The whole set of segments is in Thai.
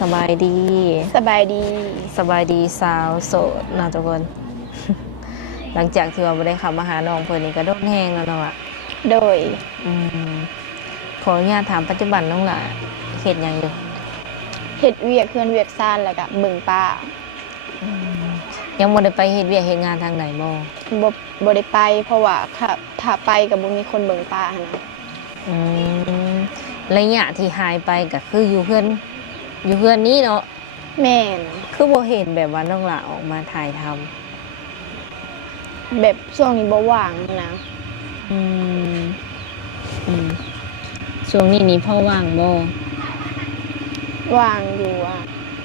สบายดีสบายดีสบายดีสาวโสดนะทุกคน หลังจากที่ว่าไม่ได้ขับมาหาน้องเพื่อนนี่ก็โดนแห้งแล้วเนาะอะโดยอืมขออนุญาตถามปัจจุบันน้องหล่ะเฮ็ดหยังอยู่เฮ็ดเวียกเพื่อนเวียกซ่านแล้วก็เบิ่งป้าอืมยังบ่ได้ไปเฮ็ดเวียกเฮ็ดงานทางไหนบ่บ่ได้ไปเพราะว่าถ้าไปก็บ่มีคนเบิ่งป้าหั้นนะอืมระยะที่หายไปก็คืออยู่เพื่อนนี้เนาะแม่นคือบ่เห็นแบบว่าน้องหล่ะออกมาถ่ายทแบบช่วงนี้บ่ว่างนะ ำอืมช่วงนี้นี่พ่อว่างบ่ ว่างอยู่อ่ะ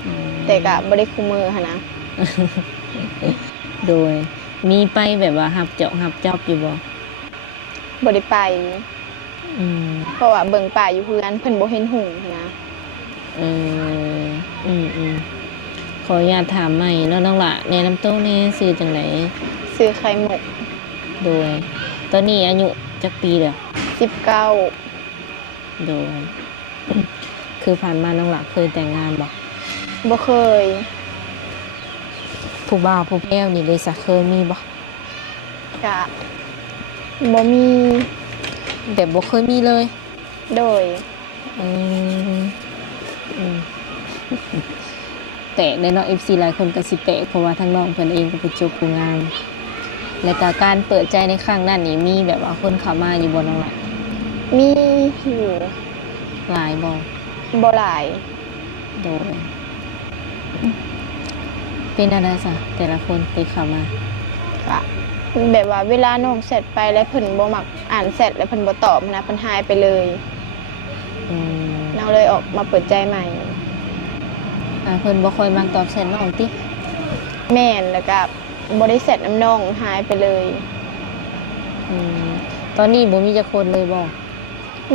อืม แต่ก็บ่ได้คุมมือหั้นนะ โดยมีไปแบบว่าหับเจาะหับจอบอยู่บ่บ่ได้ไปอืมเพราะว่าเบิ่งป้าอยู่เพื่อนเพิ่นบ่เห็นหุ่งหั้นนะเออขออนุญาตถามใหม่เนาะน้องละแนะนำตัวแน่ชื่อจังไดซื้อไข่หมกโดยตอนนี้อายุจักปีแล้ว19โดย คือผ่านมาน้องละเคยแต่งงานบ่บ่เคยผู้บ่าวผู้แพ้วนี่เลยสักเคยมีบ่ก็บ่มีแบบบ่เคยมีเลยโดยอืมอืมแต่ในเนาะ FC หลายคนก็สิแปลกเพราะว่าทั้งน้องเพิ่นเองก็เป็นจบผู้งามและก็การเปิดใจในครั้งนั้นนี่มีแบบว่าคนเข้ามาอยู่บ่น้องละ มีอยู่ หลายบ่ บ่หลาย โดยเป็นอะไรซะแต่ละคนที่เข้ามาก็แบบว่าเวลาน้องเสร็จไปแล้วเพิ่นบ่มักอ่านเสร็จแล้วเพิ่นบ่ตอบนะเพิ่นหายไปเลย อืมน้องเลยออกมาเปิดใจใหม่เพิ่นบ่ค่อยมักตอบแชทน้องติแม่นแล้วก็บ่ได้เสร็จน้ำน้องหายไปเลย อืมตอนนี้บ่มีจักคนเลยบ่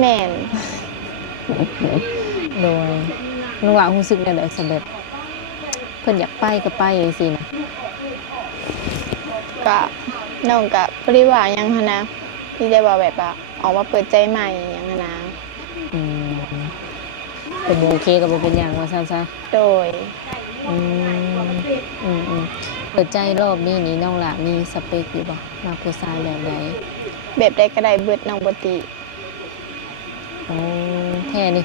แม่น โดยน้องหลารู้สึกแนวใดซะแบบเพิ่นอยากไปก็ไปจังซี่นะ ก็น้องก็บ่ได้ว่าหยังหันนะที่ได้ว่าแบบว่าออกมาเปิดใจใหม่หยังหันนะอืมเพิ่นบ่โอเคก็บ่เป็นหยังว่าซั่นซะโดยอืมเปิดใจรอบนี้นี่น้องหลามีสเปคอยู่บ่มักผู้ชายแบบใดแบบใดก็ได้เบิดน้องบ่ติ อ๋อแท้นี่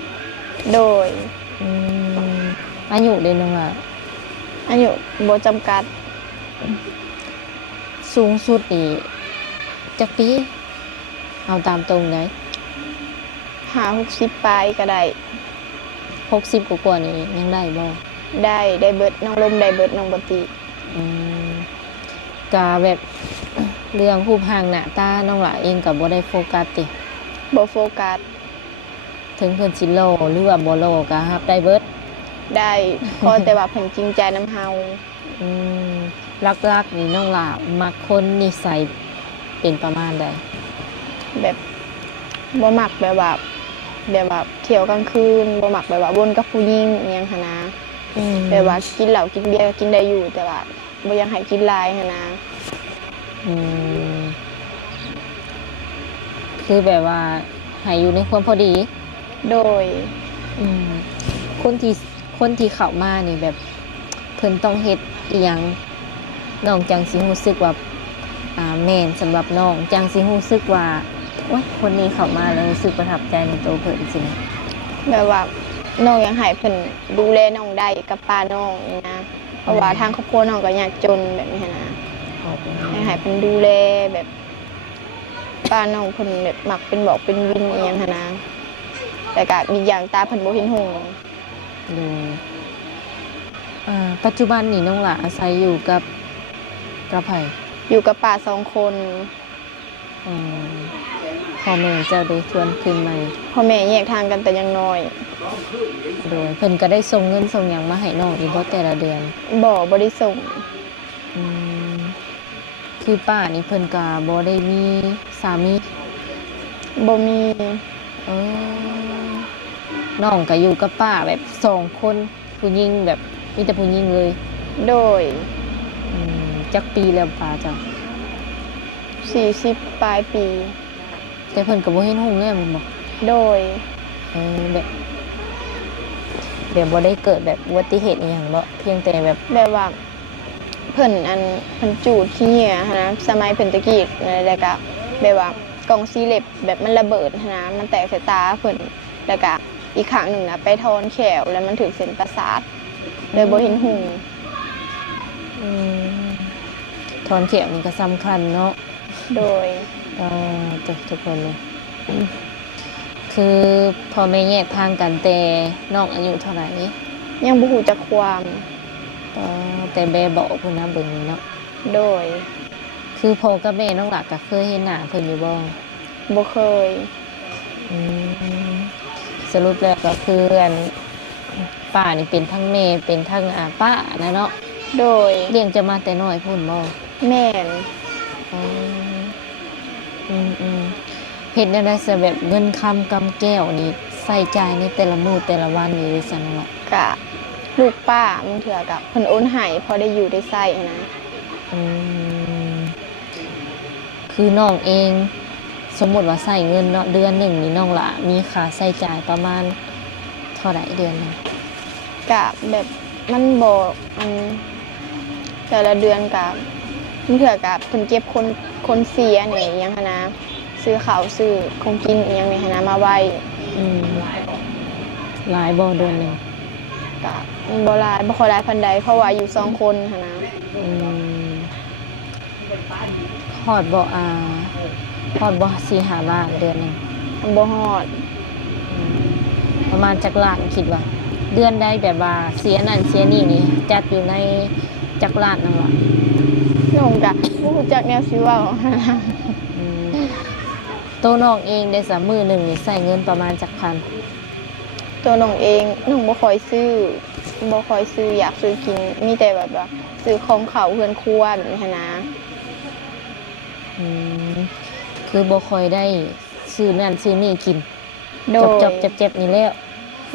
โดยอืมอายุเด้น้องหลา อายุบ่จำกัดสูงสุดนี่จักปีเอาตามตรงเลย50-60ปลายก็ได้60กว่าๆนี่ยังได้บ่ได้เบิดน้องลมได้เบิดน้องบ่ติอืมกะแบบเรื่องรูปร่างหน้าตาน้องหล่ะเองก็บ่ได้โฟกัสติบ่โฟกัสถึงเพิ่นสิหล่อหรือว่าบ่หล่อก็รับได้เบิดได้พอแต่ว่าเพิ่นจริงใจนำเฮาอืมลักๆนี่น้องหล่ะมักคนนิสัยเป็นประมาณใดแบบบ่มักแบบว่าเที่ยวกลางคืนบ่มักแบบว่าวนกับผู้หญิงอีหยังหันนะแบบว่ากินเหล้ากินเบียร์ก็กินได้อยู่แต่ว่าบ่อยากให้กินหลายหันนะอืมคือแบบว่าให้อยู่ในความพอดีโดยอืมคนที่เข้ามานี่แบบเพิ่นต้องเฮ็ดอีหยังน้องจังสิรู้สึกว่าแม่นสำหรับน้องจังสิรู้สึกว่าโอ๊ยคนนี้เข้ามาแล้วรู้สึกประทับใจในตัวเพิ่นสินะแบบว่าน้องอยากให้เพิ่นดูแลน้องได้กับป้าน้องนี่นะเพราะว่าทางครอบครัวน้องก็ยากจนแบบนี้นะอยากให้เพิ่นดูแลแบบป้าน้องเพิ่นแบบมักเป็นบอกเป็นวินอีหยังหันนะแต่ก็มีอย่างตาเพิ่นบ่เห็นหงดูปัจจุบันนี่น้องหล่ะอาศัยอยู่กับไผอยู่กับป้า2คนพ่อแม่เจ้าได้ชวนขึ้นมาพ่อแม่แยกทางกันแต่ยังน้อยโดยเพิ่นก็ได้ส่งเงินส่งหยังมาให้น้องอีกบ่แต่ละเดือนบ่ได้ส่งคือป้านี่เพิ่นก็บ่ได้มีสามีบ่มีน้องก็อยู่กับป้าแบบ2คนผู้หญิงแบบมีแต่ผู้หญิงเลยโดยจักปีแล้วป้าจ้ะ40ปลายปีแต่เพิ่นก็บ่เห็นหงแล้วแม่นบ่โดยแบบ แบบบ่ได้เกิดแบบอุบัติเหตุอหย่างบ่เพียงแต่แบบ แบบว่าเพิ่นจูดขี้เหงื่อหั้นนะสมัยเพิ่นตะกี้นั่นแหละก็แบบว่ากล่องซีเล็บแบบมันระเบิดหั้นนะมันแตกใส่ตาเพิ่นแล้วก็อีกครั้งหนึ่งนะไปทอนแขวแล้วมันถึงเส้นประสาทเลยบ่เห็นหุง อืมถอนเข็มนี่ก็สำคัญเนาะ โดย ทุกคนเลยคือพอแม่แยกทางกันแต่น้องอายุเท่าไหร่ ยังบ่ฮู้จักความ แต่แม่บอกคุณนะเบิ่งนี่เนาะ โดย คือพ่อกับแม่น้องหลักก็เคยเห็นหน้าเพิ่นอยู่บ่ บ่เคย อืมสรุปแล้วก็คืออันป้านี่เป็นทั้งแม่เป็นทั้งป้านะเนาะ โดย เลี้ยงจะมาแต่น้อยพุ่นบ่ แม่น อ๋อเห็นได้ซะแบบเงินคำกำแก้วนี่ใส่ใจายในแต่ละมื้อแต่ละวันนี่ได้ซั่นเนาะ กะลูกป้ามึงเถื่อกับเพิ่นโอนให้พอได้อยู่ได้ใช้นะ อืมคือน้องเองสมมติว่าใส่เงินเนาะเดือนหนึ่งนี่น้องละมีค่าใช้จ่ายประมาณเท่าไหร่เดือนหนึง กะแบบมันบอกแต่ละเดือนกับมึงเถื่อกับเพิ่นเก็บคนเสียเนี่ยอิหยังหั้นนะซื้อข้าวซื้อของกินอิหยังนี่หั้นนะมาไว้ อืมหลายบ่เดือนหนึ่ง กะบ่หลายบ่ค่อยหลายปานใดเพราะว่าอยู่2 คนหั้นนะ อืมฮอดบ่ฮอดบ่4-5 ล้านเดือนหนึ่ง บ่ฮอด ประมาณจักล้านคิดว่า เดือนใดแบบว่าเสียนั่นเสียนี่นี่จัดอยู่ในจักล้านนั่นล่ะ น้องกะบ่รู้จักแนวสิเว้า อืมตัวน้องเองได้สามมื้อหนึงนี่ใส่เงินประมาณจักพัน ตัวน้องเองน้องบ่ค่อยซื้ออยากซื้อกินมีแต่แบบว่าซื้อของเขาเฮือนครัวแบบนี้หั้นนะ อืมคือบ่ค่อยได้ซื้อนั่นซื้อนี่กิน โดย จบเจ็บนี่แล้ว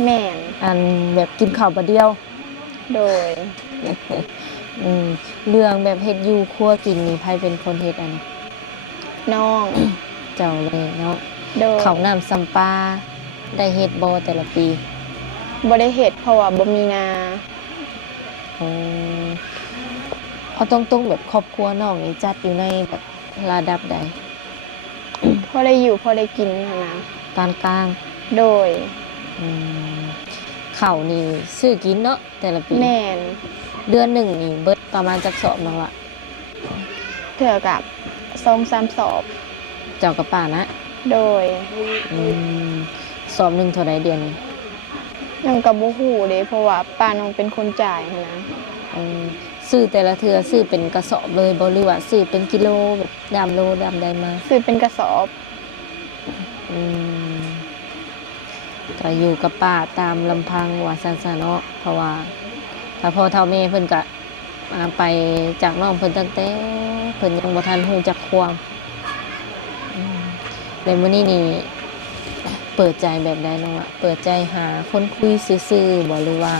แม่น อันแบบกินข้าวบะเดียว โดย เรื่องแบบเฮ็ดอยู่ครัวกินนี่ไผเป็นคนเฮ็ดอันนี้ น้อง เจ้าเลยเนาะ โดย ข้าวน้ำซ้ำปลาได้เฮ็ดบ่แต่ละปี บ่ได้เฮ็ดเพราะว่าบ่มีนา อ๋อเอาตรงๆแบบครอบครัวน้องนี่จัดอยู่ในแบบระดับใด พอได้อยู่พอได้กินหั้นนะ ปานกลาง โดย อืมข้าวนี่ซื้อกินเนาะแต่ละปี แม่น เดือนหนึ่งนี่เบิดประมาณจักสอบน้องละ เถื่อกับ2-3 สอบ เจ้ากับป้านะ โดย อืมสอบหนึ่งเท่าไรเดือนนี่ น้องก็บ่ฮู้เด้เพราะว่าป้าน้องเป็นคนจ่ายหั้นนะ อืมซื้อแต่ละเทือซื้อเป็นกระสอบเลยบ่หรือว่าซื้อเป็นกิโลแบบดามโลดามใดมา ซื้อเป็นกระสอบ อืมก็อยู่กับป้าตามลำพังว่าซั่นๆเนาะเพราะว่า ถ้าพ่อเฒ่าแม่เพิ่นก็ไปจากน้องเพิ่นตั้งแต่เพิ่นยังบ่ทันฮู้จักความอืมแต่มื้อนี้นี่เปิดใจแบบใดน้องอะเปิดใจหาคนคุยซื่อๆบ่หรือว่า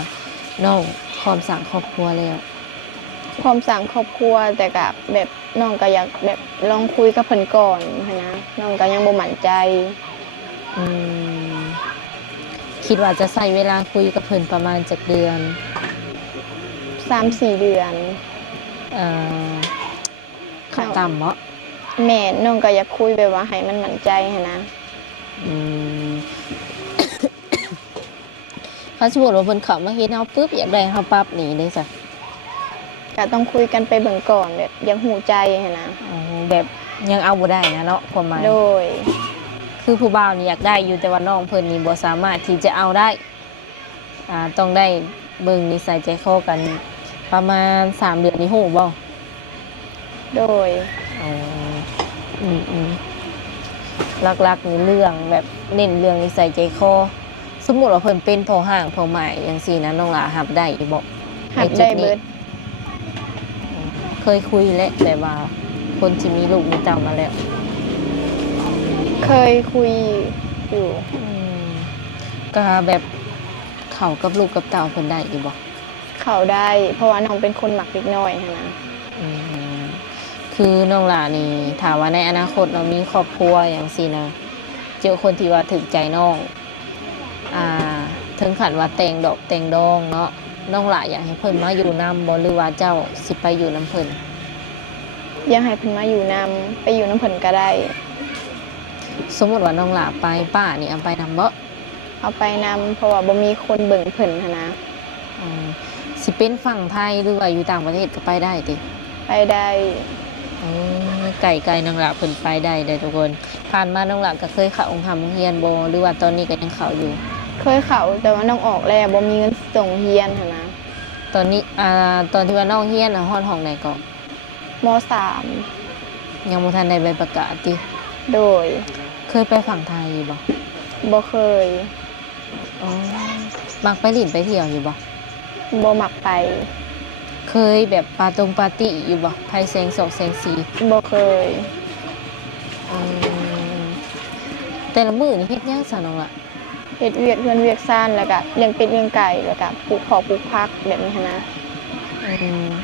น้องพร้อมสร้างครอบครัวแล้ว พร้อมสร้างครอบครัวแต่ก็แบบน้องก็อยากแบบลองคุยกับเพิ่นก่อนหั้นนะน้องก็ยังบ่มั่นใจ อืมคิดว่าจะใส่เวลาคุยกับเพิ่นประมาณจักเดือน 3-4 เดือน เอ่อขั้นต่ำเนาะ แม่น้องก็อยากคุยแบบว่าให้มันมั่นใจหั้นนะ อืม ถ้าสมมุติว่าเพิ่นเข้ามาเฮ็ดเฮาปึ๊บอยากได้เฮาปั๊บนี่เด้จ้ะ ก็ต้องคุยกันไปเบิ่งก่อนแบบอยากหูใจหั้นนะ อ๋อแบบยังเอาบ่ได้นะเนาะความหมาย โดย คือผู้บ่าวนี่อยากได้อยู่แต่ว่าน้องเพิ่นนี่บ่สามารถที่จะเอาได้ต้องได้เบิ่งนิสัยใจคอกันประมาณ3 เดือนนี่ฮู้บ่ โดย อ๋อหลักๆนี่เรื่องแบบเน้นเรื่องนิสัยใจคอสมมุติว่าเพิ่นเป็นพ่อห้างพ่อหมายจังซี่นะน้องหลารับได้บ่ หับได้เบิด เคยคุยและแต่ว่าคนที่มีลูกมีเต้ามาแล้ว เคยคุยอยู่ ก็แบบเขากับลูกกับเต่าเพิ่นได้อยู่บ่ เข้าได้ เพราะว่าน้องเป็นคนหมักเล็กน้อยหั้นนะ อืมคือน้องหลานี่ถามว่าในอนาคตเรามีครอบครัวอย่างสินะเจอคนที่ว่าถึกใจน้อง ถึงขันว่าแต่งดอกแต่งดองเนาะน้องหล่ะอยากให้เพิ่นมาอยู่นำบ่หรือว่าเจ้าสิไปอยู่น้ำเพิ่น อยากให้เพิ่นมาอยู่นำไปอยู่น้ำเพิ่นก็ได้ สมมติว่าน้องหล่ะไปป้านี่เอาไปนำบ่ เอาไปนำเพราะว่าบ่มีคนเบิ่งเพิ่นหั้นนะ อืมสิเป็นฝั่งไทยหรือว่าอยู่ต่างประเทศก็ไปได้ติ ไปได้ ไก่น้องหล่ะเพิ่นไปได้เด้อทุกคนผ่านมาน้องหล่ะก็เคยเข้าองค์ธรรมโรงเรียนบ่หรือว่าตอนนี้ก็ยังเข้าอยู่ เคยเข้าแต่ว่าน้องออกแล้วบ่มีเงินส่งเรียนหั้นนะ ตอนนี้ตอนที่ว่าน้องเรียนน่ะฮอดห้องไหนก็ ม ยังบ่ทันได้ใบประกาศติ .3 โดย เคยไปฝั่งไทยอยู่บ่ บ่เคย อ๋อมักไปลิ้นไปเที่ยวอยู่บ่ บ่มักไป เคยแบบปาปาร์ตี้อยู่บ่ไผแสงสองแสงสี บ่เคย อืมแต่ละมื้อนี่เฮ็ดหยังซะน้องล่ะ เฮ็ดเวียกเฮือนเวียกซ่านแล้วก็เลี้ยงเป็ดเลี้ยงไก่แล้วก็ปลูกผักปลูกผักแบบนี้หั้นนะ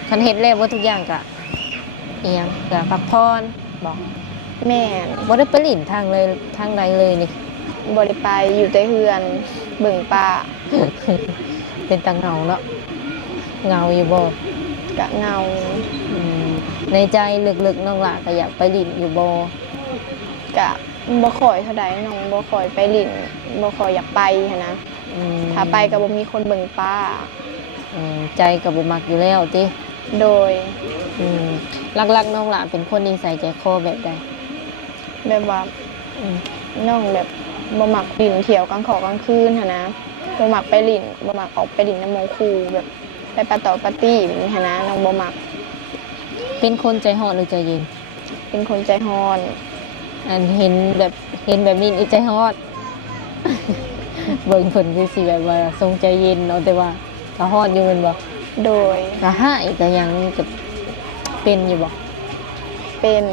คันเฮ็ดแล้วบ่ทุกอย่างก็อีหยังก็พักผ่อนบ่ แม่น บ่ได้ไปลิ้นทางเลยทางใดเลยนี่ บ่ได้ไปอยู่แต่เฮือนเบิ่งป้า เป็นตาเหงาเนาะเหงาอยู่บ่ ก็เหงา อืมในใจลึกๆน้องล่ะก็อยากไปลิ้นอยู่บ่ ก็บ่ค่อยเท่าใดน้องบ่ค่อยไปลิ้นบ่ค่อยอยากไปหั้นนะ อืม ถ้าไปก็บ่มีคนเบิ่งป้า ใจก็บ่มักอยู่แล้วติ โดย อืมหลักๆน้องล่ะเป็นคนนิสัยใจคอแบบใด แบบว่า อืม น้องแบบบ่มักลิ้นเที่ยวกลางค่ำกลางคืนหั้นนะบ่มักไปลิ้นบ่มักออกไปลิ้นนำหมู่คู่แบบไปปาตอปาร์ตี้แบบนี้หั้นนะน้องบ่มัก เป็นคนใจร้อนหรือใจเย็น เป็นคนใจร้อน อันเห็นแบบนี้นี่ใจร้อน เบิ่งเพิ่นคือสิแบบว่าทรงใจเย็นเนาะแต่ว่าก็ร้อนอยู่แม่นบ่ โดย ก็หายก็ยังก็เป็นอยู่บ่ เป็น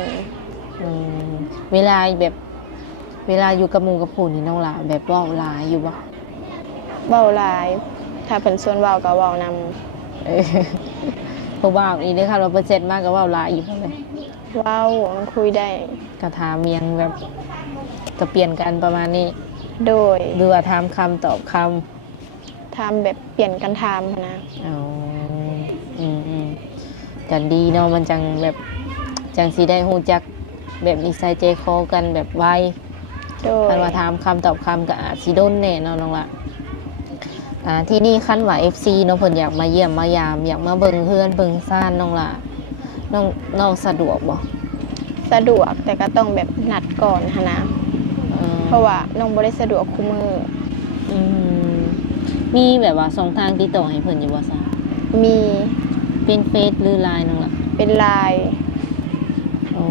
อืมเวลาแบบเวลาอยู่กับหมู่กับผู้นี่น้องหล่ะแบบเว้าหลายอยู่บ่ เว้าหลาย ถ้าเพิ่นชวนเว้าก็เว้าน เออ เพราะว่าอีนี่ค่ะว่าเปอร์เซ็นต์มากก็เว้าหลายอยู่เพิ่นเลย ำเว้ามันคุยได้ ก็ถามเมียงแบบก็เปลี่ยนกันประมาณนี้ โดย หรือว่าถามคำตอบคำ ทำแบบเปลี่ยนกันทำหั้นนะ อ๋อกันดีเนาะมันจังแบบจังสิได้ฮู้จักแบบนิสัยใจคอกันแบบไว โดย คันว่าถามคำตอบคำก็อาจสิโดนแน่เนาะน้องละที่นี่คันว่า FC เนาะเพิ่นอยากมาเยี่ยมมายามอยากมาเบิ่งเฮือนเบิ่งซ่านน้องละน้องสะดวกบ่ สะดวกแต่ก็ต้องแบบนัดก่อนหั้นนะ เออ เพราะว่าน้องบ่ได้สะดวกคุมือ อืมมีแบบว่า2ทางติดต่อให้เพิ่นอยู่บ่ซะ มี เป็นเฟซหรือ LINE น้องละ เป็นไลน์ อ๋อ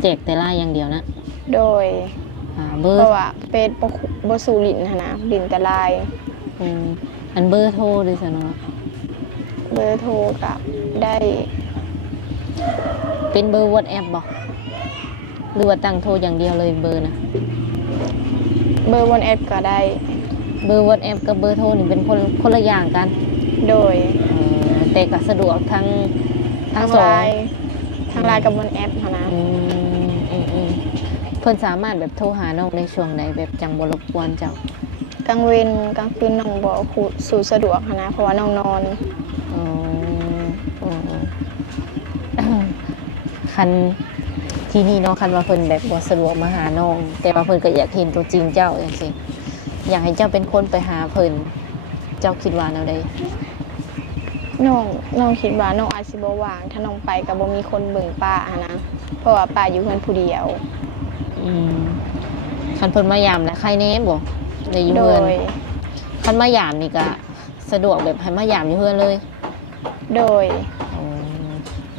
แจกแต่ไลน์อย่างเดียวนะ โดย เบอ เพ ร์ ราะว่าเฟซบ่สู่ลิ้นหั้นนะลิ้นแต่ไลน์ อันเบอร์โทรด้วยซะเนาะ เบอร์โทรก็ได้ เป็นเบอร์ WhatsApp บ่หรือว่าตั้งโทรอย่างเดียวเลยเบอร์นะ เบอร์วันแอปก็ได้ เบอร์ WhatsApp กับเบอร์โทรนี่เป็นคนละอย่างกัน โดย แต่ก็สะดวกทั้ง ทาง สอ ไล ง น์ทางไลน์กับวันแอปหั้นนะ เพิ่นสามารถแบบโทรหาน้องในช่วงใดแบบจังบ่รบกวนเจ้าก ลางเวนกลางคืนน้องบ่สู่สะดวกหั้นนะเพราะว่าน้องนอน อ๋อ คันที่นี่เนาะคันว่าเพิ่นแบบบ่สะดวกมาหาน้อง แต่ว่าเพิ่นก็อยากเห็นตัวจริงเจ้าจังซี่อยากให้เจ้าเป็นคนไปหาเพิ่นเจ้าคิดว่าแนวใด น้องคิดว่าน้องอาจสิบ่ว่าง ถ้าน้องไปก็บ่มีคนเบิ่งป้าหั้นนะเพราะว่าป้าอยู่เฮือนผู้เดียว คันเพิ่นมายามแล้วใครแน่บ่ได้อยู่ โด เฮือน ย คันมายามนี่ก็สะดวกแบบให้มายามอยู่เฮือนเลย โดย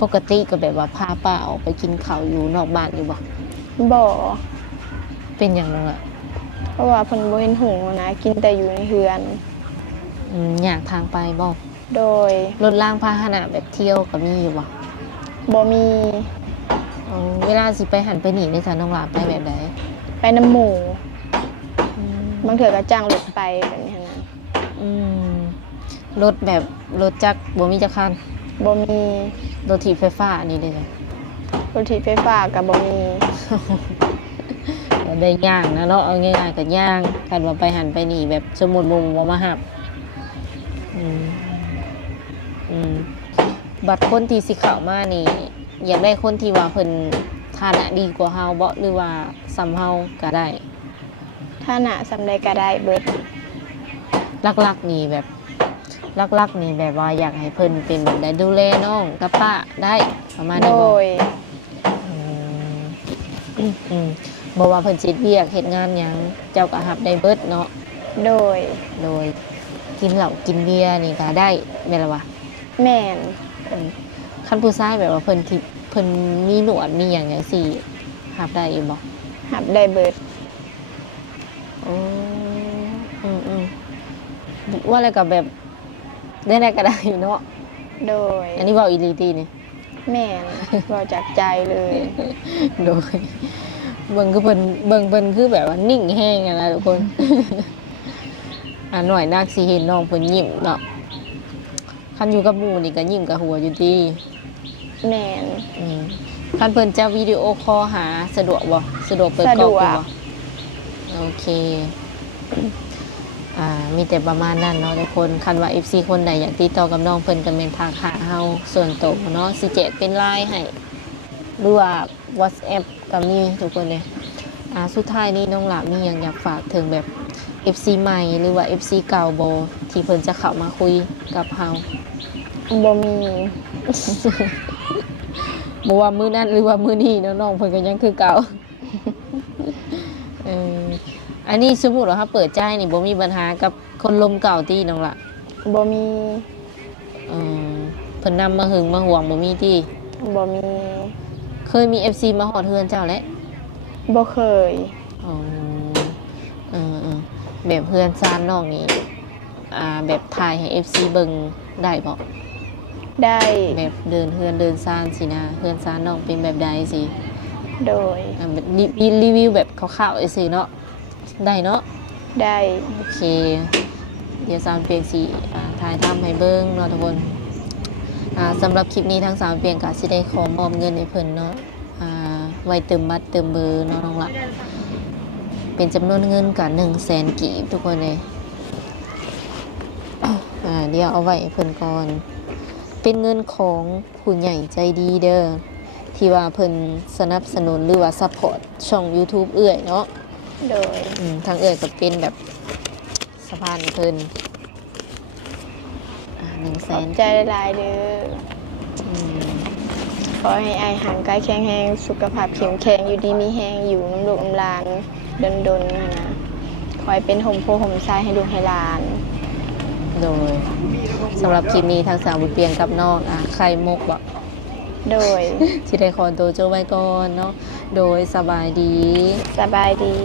ปกติก็แบบว่าพาป้าออกไปกินข้าวอยู่นอกบ้านอยู่บ่ บ่ เป็นหยังนั่นล่ะ เพราะว่าเพิ่นบ่เห็นหุงหั้นนะกินแต่อยู่ในเฮือน อยากทางไปบ่ โดย รถล่างพาหนะแบบเที่ยวก็มีอยู่บ่ บ่มี เวลาสิไปหันไปหนีในสานน้องหลาไปแบบใด ไปน้ำหมู่บางเทื่อก็จ้างรถไปแบบนี้หั้นนะ รถแบบรถจักรบ่มีจักรคัน บ่มี รถถีบไฟฟ้านี่เด้อ รถถีบไฟฟ้าก็บ่มี รถ ได้ย่างนะเนาะเอาง่ายๆก็ย่างกันว่าไปหันไปนี่แบบสมุนมุมบ่มาหับอืมอืมบัดคนที่สิเข้ามานี่ อยากได้คนที่ว่าเพิ่นฐานะดีกว่าเฮาบ่หรือว่าซ้ำเฮาก็ได้ ถ้าหนาสำใดก็ได้เบิด ลักๆนี่แบบลักๆนี่แบบว่าอยากให้เพิ่นเป็นแบบได้ดูแลน้องกับป้าได้ประมาณ โด นี้บ่ ย อืมบอกว่าเพิ่นสิเวียกเฮ็ดงานหยังเจ้าก็รับได้เบิดเนาะ โดย โดยกินเหล้ากินเบียร์นี่ก็ได้แม่นล่ะวะ แม่น คันผู้ชายแบบว่าเพิ่นที่เพิ่นมีหนวดมีหยังจังซี่รับได้อยู่บ่ หับได้เบิด อ๋อว่าอะไรก็แบบได้ก็ได้อยู่เนาะ โดย อันนี้เว้าอีหลีตินี่ แม่นเราจากใจเลย โดยเบิ่งคือเพิ่นคือแบบว่านิ่งแห้งอะนะทุกคน หน่อยนักสิเห็นน้องเพิ่นยิ้มเนาะคันอยู่กับหมู่นี่ก็ยิ้มกับหัวอยู่ดี แม่น คันเพิ่นจะวิดีโอคอลหาสะดวกบ่สะดวกเปิดกล้อง สะดวก บ่โอเค มีแต่ประมาณนั้นเนาะทุกคนคันว่า FC คนใดอยากติดต่อกับน้องเพิ่นก็แม่นทางหาเฮาส่วนตัวเนาะสิแจกเป็น LINE ให้หรือว่า WhatsApp ก็มีทุกคนเลยสุดท้ายนี้น้องหลามีหยังอยากฝากถึงแบบ FC ใหม่หรือว่า FC เก่าบ่ที่เพิ่นจะเข้ามาคุยกับเฮา บ่มี บ่ว่ามื้อนั้นหรือว่ามื้อนี้เนาะน้องเพิ่นก็ยังคือเก่า เอออันนี้สมมุติว่าถ้าเปิดใจนี่บ่มีปัญหากับคนลมเก่าที่น้องล่ะ บ่มี เเพิ่นนำมาหึงมาห่วงบ่มีที่ บ่มี เคยมี FC มาฮอดเฮือนเจ้าแล้ว บ่เคย อ๋อแบบเฮือนซานน้องนี่แบบถ่ายให้ FC เบิ่งได้บ่ ได้ แบบเดินเฮือนเดินซานสินะเฮือนซานน้องเป็นแบบใดสิ โดย แบบรีวิวแบบคร่าวๆซื่อๆเนาะได้เนาะ ได้ โอเค เดี๋ยวสามเปียงสีถ่ายทำให้เบิ้งเนาะทุกคนสำหรับคลิปนี้ทั้งสามเปียงกะสิได้ขอมอบเงินให้เพิ่นเนาะไว้เติมบัตรเติมเบอร์เนาะน้องละเป็นจำนวนเงินกะ100,000 กีบทุกคนเลยเดี๋ยวเอาไว้ให้เพิ่นก่อนเป็นเงินของผู้ใหญ่ใจดีเด้อที่ว่าเพิ่นสนับสนุนหรือว่าซัพพอร์ตช่อง YouTube เอื้อยเนาะ โดย ทางเอื้อยก็เป็นแบบสะพานเพิ่นขอบ 100,000 ใจหลายๆเด้อขอให้อายห่างกายแข็งแรงสุขภาพเข้มแข็งอยู่ดีมีแรงอยู่น้ำลูกน้ำหลานดนๆนะขอให้เป็นห่มโพห่มไส้ให้ลูกให้หลาน โดยสำหรับคลิปนี้ทางสาวบุญเปียงกับน้องไข่มุกบอก โดย ที่ได้ขอตัวโจไว้ก่อนเนาะโดยสบายดี สบายดี